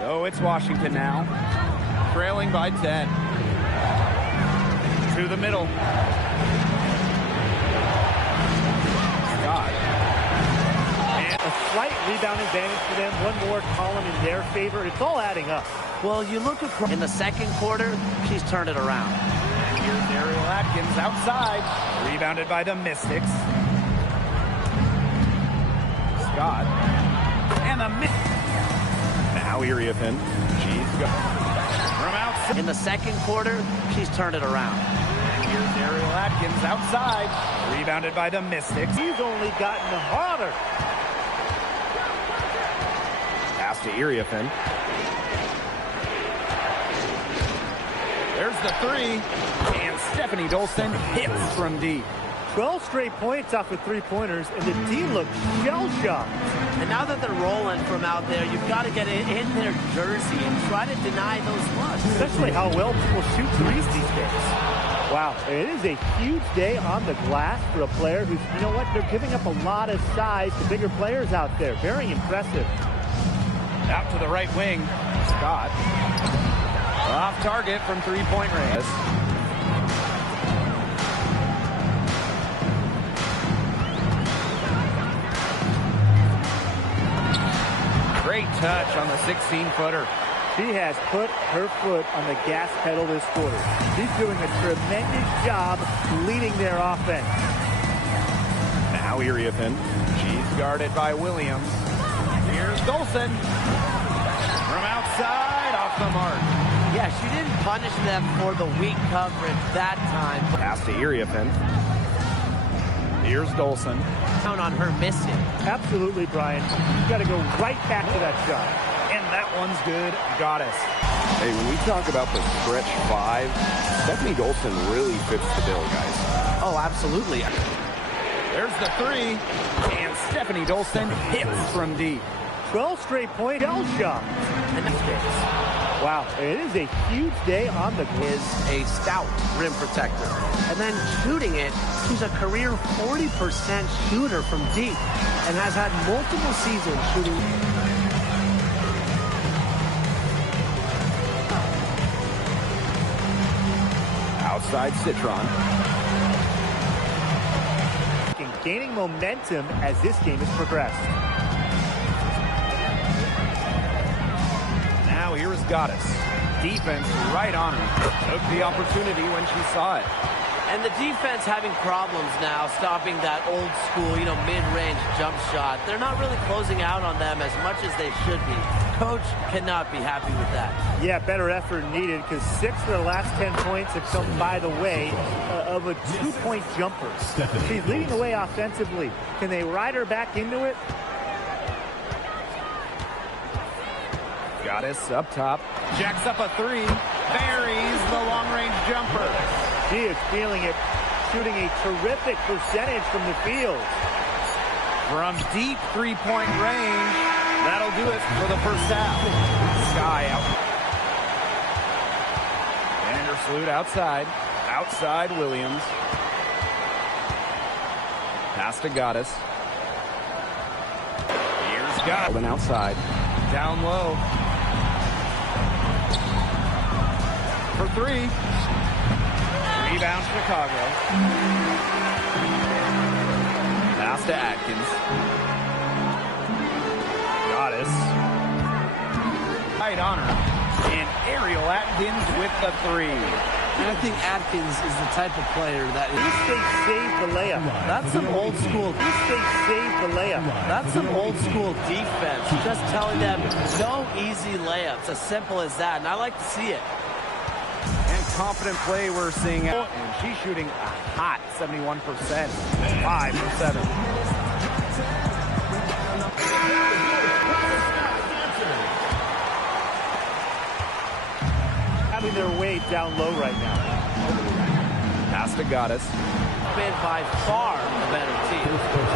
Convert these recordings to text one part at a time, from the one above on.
So it's Washington now, trailing by 10. To the middle. Scott. And a slight rebound advantage for them. One more column in their favor. It's all adding up. Well, you look across. In the second quarter, she's turned it around. Here's Ariel Atkins outside. Rebounded by the Mystics. Scott. And the now Iriafen. She's got from outside. In the second quarter, she's turned it around. Here's Ariel Atkins outside. Rebounded by the Mystics. He's only gotten harder. Pass to Iriafen. There's the three. And Stephanie Dolson hits from deep. 12 straight points off of three-pointers, and the D looks shell-shocked. And now that they're rolling from out there, you've got to get it in their jersey and try to deny those looks. Especially how well people shoot threes these days. Wow, it is a huge day on the glass for a player who's, you know what, they're giving up a lot of size to bigger players out there. Very impressive. Out to the right wing, Scott. Off target from three-point range. Great touch on the 16-footer. She has put her foot on the gas pedal this quarter. She's doing a tremendous job leading their offense. Now Iriafen. She's guarded by Williams. Here's Dolson. From outside, off the mark. Yeah, she didn't punish them for the weak coverage that time. Pass to Iriafen. Here's Dolson. Down on her missing. Absolutely, Brian. You've got to go right back to that shot. And that one's good. Goddess. Hey, when we talk about the stretch five, Stephanie Dolson really fits the bill, guys. Oh, absolutely. There's the three. And Stephanie Dolson hits from deep. 12 straight point shell shot. Wow, it is a huge day on the glass. Is a stout rim protector. And then shooting it, she's a career 40% shooter from deep and has had multiple seasons shooting. Outside Citron. Gaining momentum as this game has progressed. Now here's Goddess. Defense right on her. Took the opportunity when she saw it. And the defense having problems now stopping that old school, mid-range jump shot. They're not really closing out on them as much as they should be. Coach cannot be happy with that. Yeah, better effort needed because 6 of the last 10 points have come by the way of a 2-point jumper. She's leading the way offensively. Can they ride her back into it? Goddess up top. Jacks up a three. Buries the long-range jumper. She is feeling it, shooting a terrific percentage from the field. From deep three-point range, that'll do it for the first half. Sky out. Vandersloot outside. Outside Williams. Pass to Goddess. Here's Goddess. And outside. Down low. For three. Rebound Chicago. Pass to Atkins. Goddess. Right on her. And Ariel Atkins with the three. And I think Atkins is the type of player that At least they saved the layup. That's some old school. At least they saved the layup. That's some old school defense. Just telling them no easy layups. As simple as that. And I like to see it. And confident play we're seeing. And she's shooting a hot 71%. 5 for 7. Having their way down low right now. Pass to Goddess. Been by far the better team.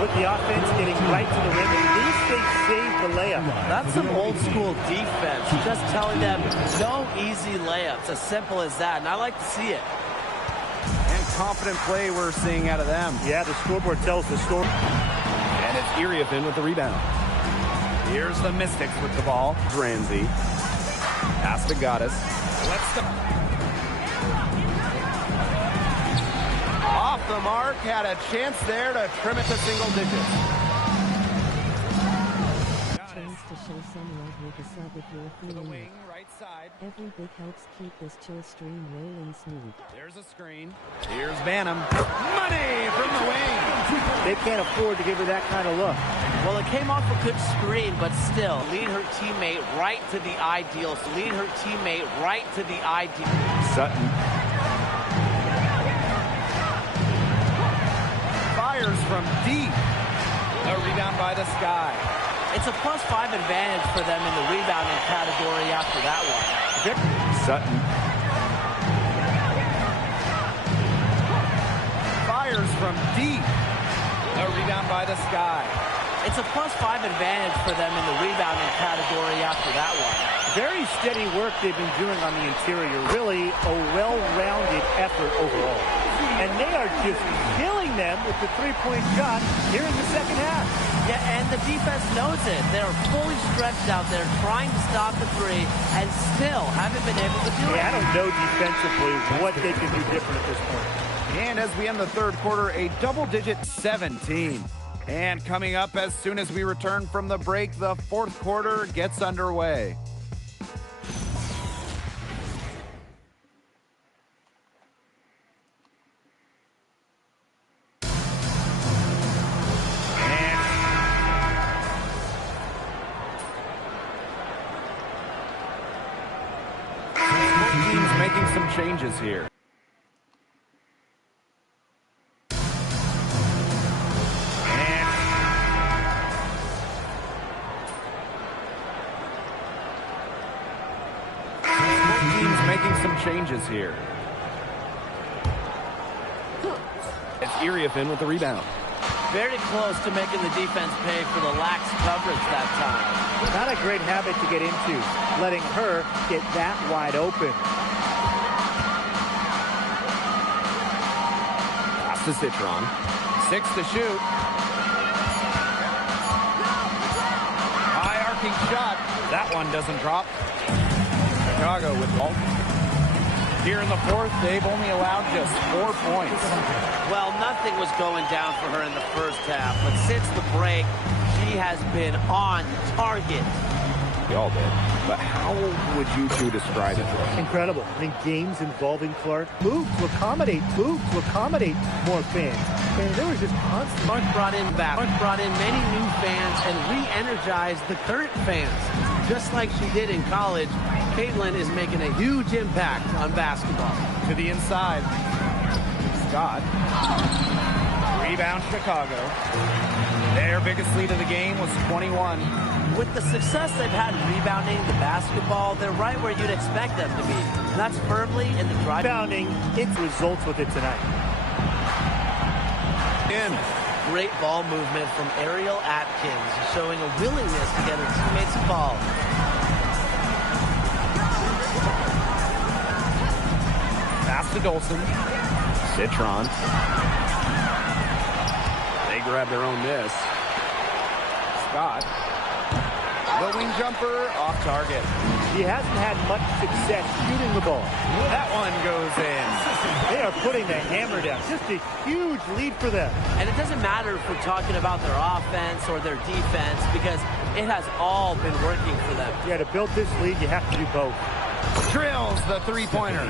With the offense getting right to the rim, at least they saved the layup. That's some old school defense. Just telling them no easy layups. As simple as that. And I like to see it. And confident play we're seeing out of them. Yeah, the scoreboard tells the story. And it's Iriafen with the rebound. Here's the Mystics with the ball. Ramsey. Pass to Goddess. Off the mark, had a chance there to trim it to single digits. Chance to show some love with a sub if you're To the feeling wing, it. right side. Every bit helps keep this chill stream rolling smooth. There's a screen. Here's Banham. Money from the wing. They can't afford to give her that kind of look. Well, it came off a good screen, but still, lead her teammate right to the ideal. Lead her teammate right to the ideal. Sutton. Fires from deep. A rebound by the Sky. It's a +5 advantage for them in the rebounding category after that one. Sutton. Fires from deep. A rebound by the Sky. It's a +5 advantage for them in the rebounding category after that one. Very steady work they've been doing on the interior. Really a well-rounded effort overall. And they are just killing them with the three-point shot here in the second half. Yeah, and the defense knows it. They're fully stretched out there trying to stop the three and still haven't been able to do it. Yeah, I don't know defensively what they can do different at this point. And as we end the third quarter, a double-digit 17. And coming up as soon as we return from the break, the fourth quarter gets underway. Teams making some changes here. Changes here. It's Iriafen with the rebound. Very close to making the defense pay for the lax coverage that time. Not a great habit to get into, letting her get that wide open. Pass to Citron. 6 to shoot. High arcing shot. That one doesn't drop. Chicago with the ball. Here in the fourth, they've only allowed just 4 points. Well, nothing was going down for her in the first half, but since the break, she has been on target. We all did. But how would you two describe it? Incredible. I mean, games involving Clark move to accommodate more fans. And there was just constant. Mark brought in many new fans and re-energized the current fans. Just like she did in college, Caitlin is making a huge impact on basketball. To the inside. Scott. Rebound Chicago. Their biggest lead of the game was 21. With the success they've had rebounding the basketball, they're right where you'd expect them to be. And that's firmly in the drive. Rebounding, it results with it tonight. In. Great ball movement from Ariel Atkins, showing a willingness to get her teammates involved. Pass to Dolson. Citron. They grab their own miss. Scott. The wing jumper off target. He hasn't had much success shooting the ball. That one goes in. They are putting the hammer down. Just a huge lead for them. And it doesn't matter if we're talking about their offense or their defense, because it has all been working for them. Yeah, to build this lead, you have to do both. Drills the three-pointer.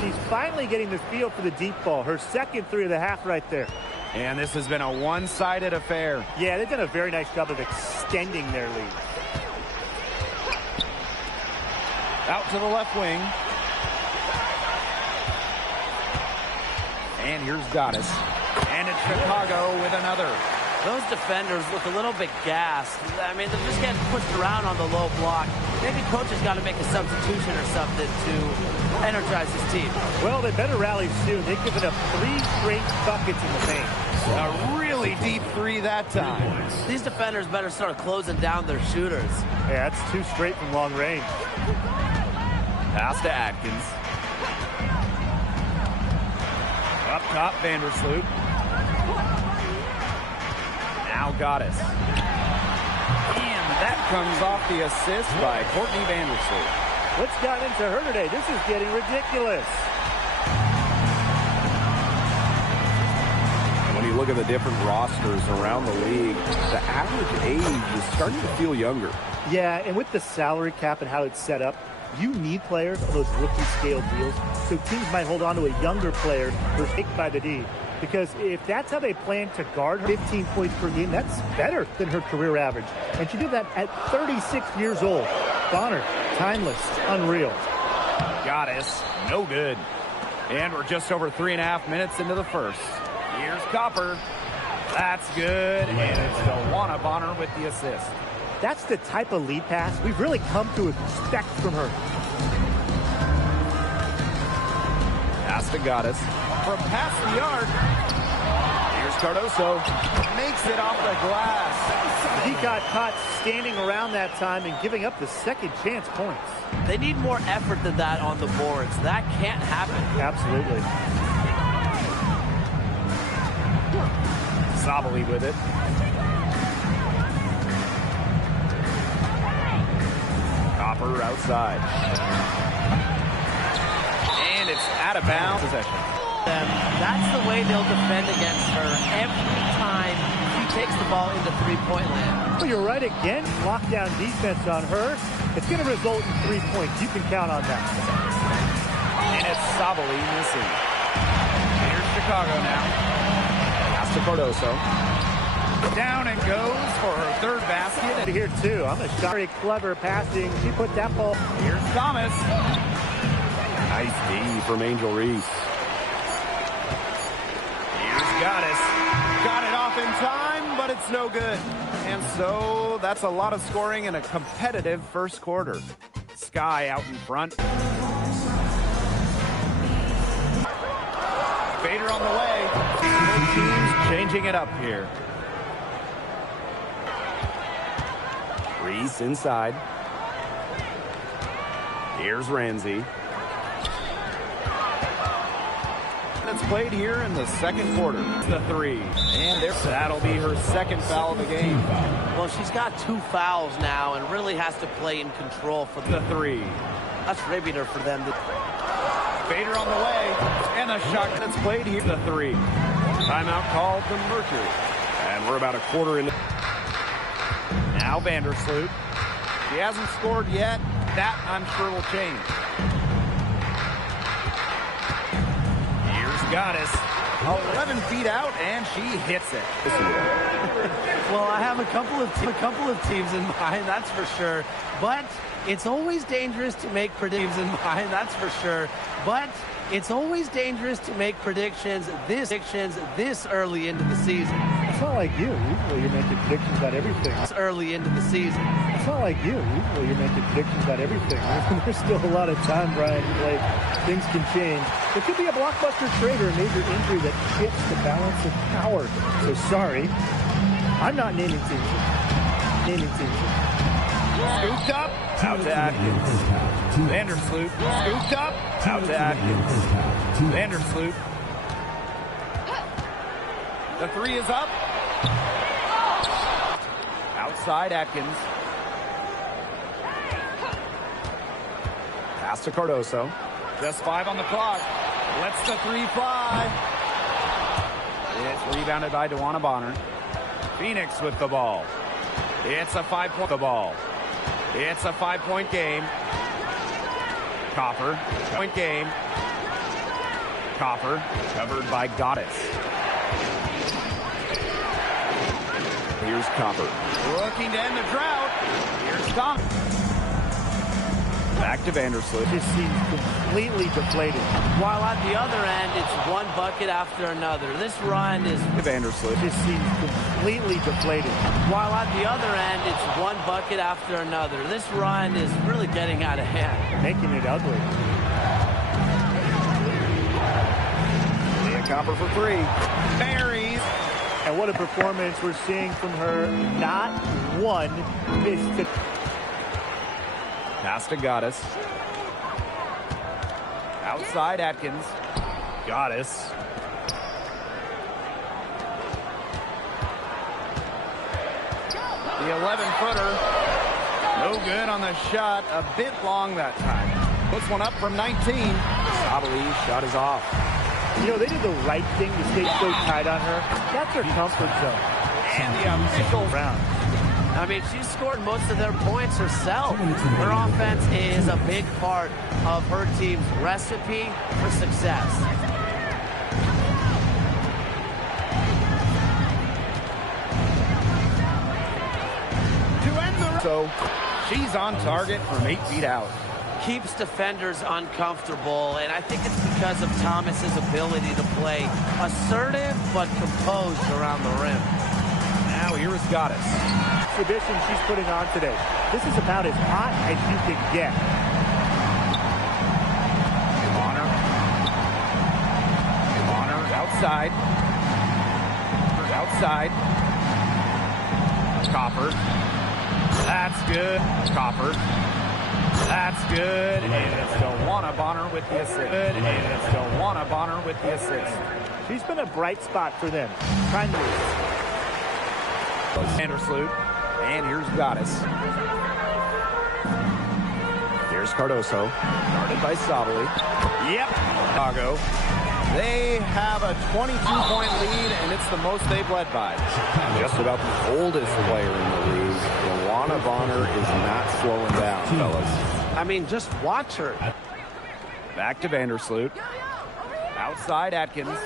She's finally getting the feel for the deep ball. Her second three of the half right there. And this has been a one-sided affair. Yeah, they've done a very nice job of extending their lead. Out to the left wing. And here's Goddess. And it's Chicago with another. Those defenders look a little bit gassed. I mean, they're just getting pushed around on the low block. Maybe coach has got to make a substitution or something to energize his team. Well, they better rally soon. They've given up 3 straight buckets in the paint. A really deep three that time. These defenders better start closing down their shooters. Yeah, that's 2 straight from long range. Pass to Atkins. Up top, Vandersloot. Now Goddess. And That comes off the assist by Courtney Vandersloot. What's gotten into her today? This is getting ridiculous. When you look at the different rosters around the league, the average age is starting to feel younger. Yeah, and with the salary cap and how it's set up, you need players on those rookie scale deals, so teams might hold on to a younger player who's taken by the D. Because if that's how they plan to guard her, 15 points per game, that's better than her career average. And she did that at 36 years old. Bonner, timeless, unreal. Goddess, no good. And we're just over 3.5 minutes into the first. Here's Copper. That's good. And it's Dewana Bonner with the assist. That's the type of lead pass we've really come to expect from her. Pass to Goddess. From past the arc. Here's Cardoso. Makes it off the glass. He got caught standing around that time and giving up the second chance points. They need more effort than that on the boards. That can't happen. Absolutely. Sabali with it. Copper outside. And it's out of bounds. Possession. That's the way they'll defend against her every time she takes the ball into three-point land. Well, you're right again. Lockdown defense on her. It's going to result in 3 points. You can count on that. And it's Sabali missing. Here's Chicago now. Pass to Cardoso. Down and goes for her third basket. Here, too. I'm a very clever passing. She put that ball. Here's Thomas. Nice D from Angel Reese. Here's Goddess. Got it off in time, but it's no good. And so that's a lot of scoring in a competitive first quarter. Sky out in front. Vader on the way. Both teams changing it up here. Reese inside. Here's Ramsey. It's played here in the second quarter. The three. And that'll be her second foul of the game. Well, she's got 2 fouls now and really has to play in control for The three. That's regular for them. Vader on the way. And the shot that's played here. The three. Timeout called the Mercury. And we're about a quarter in. Now Vandersloot. She hasn't scored yet. That, I'm sure, will change. Here's Goddess. 11 feet out, and she hits it. Well, I have a couple of teams in mind, that's for sure. But it's always dangerous to make predictions in mind, that's for sure. But it's always dangerous to make predictions this early into the season. It's not like you. Usually you're making predictions about everything. This early into the season. It's not like you. Usually you're making predictions about everything. There's still a lot of time, Brian. Like, things can change. There could be a blockbuster trade or a major injury that shifts the balance of power. So sorry. I'm not naming teams. Scooped up. Out to Atkins. Vandersloot. Scooped up. Out to Atkins. Vandersloot. The three is up. Outside Atkins. Pass to Cardoso. Just 5 on the clock. Lets the three fly. It's rebounded by Dewana Bonner. Phoenix with the ball. It's a 5-point game. Copper. Point game. Copper. Covered by Goddess. Here's Copper. Looking to end the drought. Here's Thomas. Back to Vandersloot. Just seems completely deflated. While at the other end, it's one bucket after another. This run is... Vandersloot. Just seems completely deflated. While at the other end, it's one bucket after another. This run is really getting out of hand. Making it ugly. Leah Copper for three. Marries. And what a performance we're seeing from her. Not one missed. Pass to Goddess. Outside Atkins. Goddess. The 11-footer. good on the shot. A bit long that time. Puts one up from 19. Sabali's shot is off. You know, they did the right thing to stay so tight on her. That's her comfort zone. And the official round. I mean, she scored most of their points herself. Her offense is a big part of her team's recipe for success. So she's on target from 8 feet out. Keeps defenders uncomfortable, and I think it's because of Thomas's ability to play assertive but composed around the rim. Now here is Goddess. Exhibition she's putting on today. This is about as hot as you can get. Bonner outside. Outside. Copper. That's good. Copper. That's good. And it's Delwana Bonner with the assist. And it's Delwana Bonner with the assist. She's been a bright spot for them. Trying to Vandersloot. And here's Goddess. Here's Cardoso. Guarded by Sabali. Yep. Chicago. They have a 22-point lead, and it's the most they've led by. Just about the oldest player in the league. Delwana Bonner is not slowing down, fellas. I mean, just watch her. Back to Vandersloot. Outside Atkins.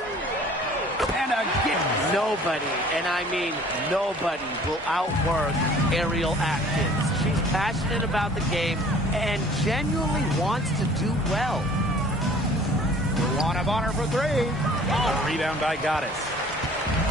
And again. Nobody, and I mean nobody, will outwork Ariel Atkins. She's passionate about the game and genuinely wants to do well. Delwana Bonner for 3. Rebound by Goddess.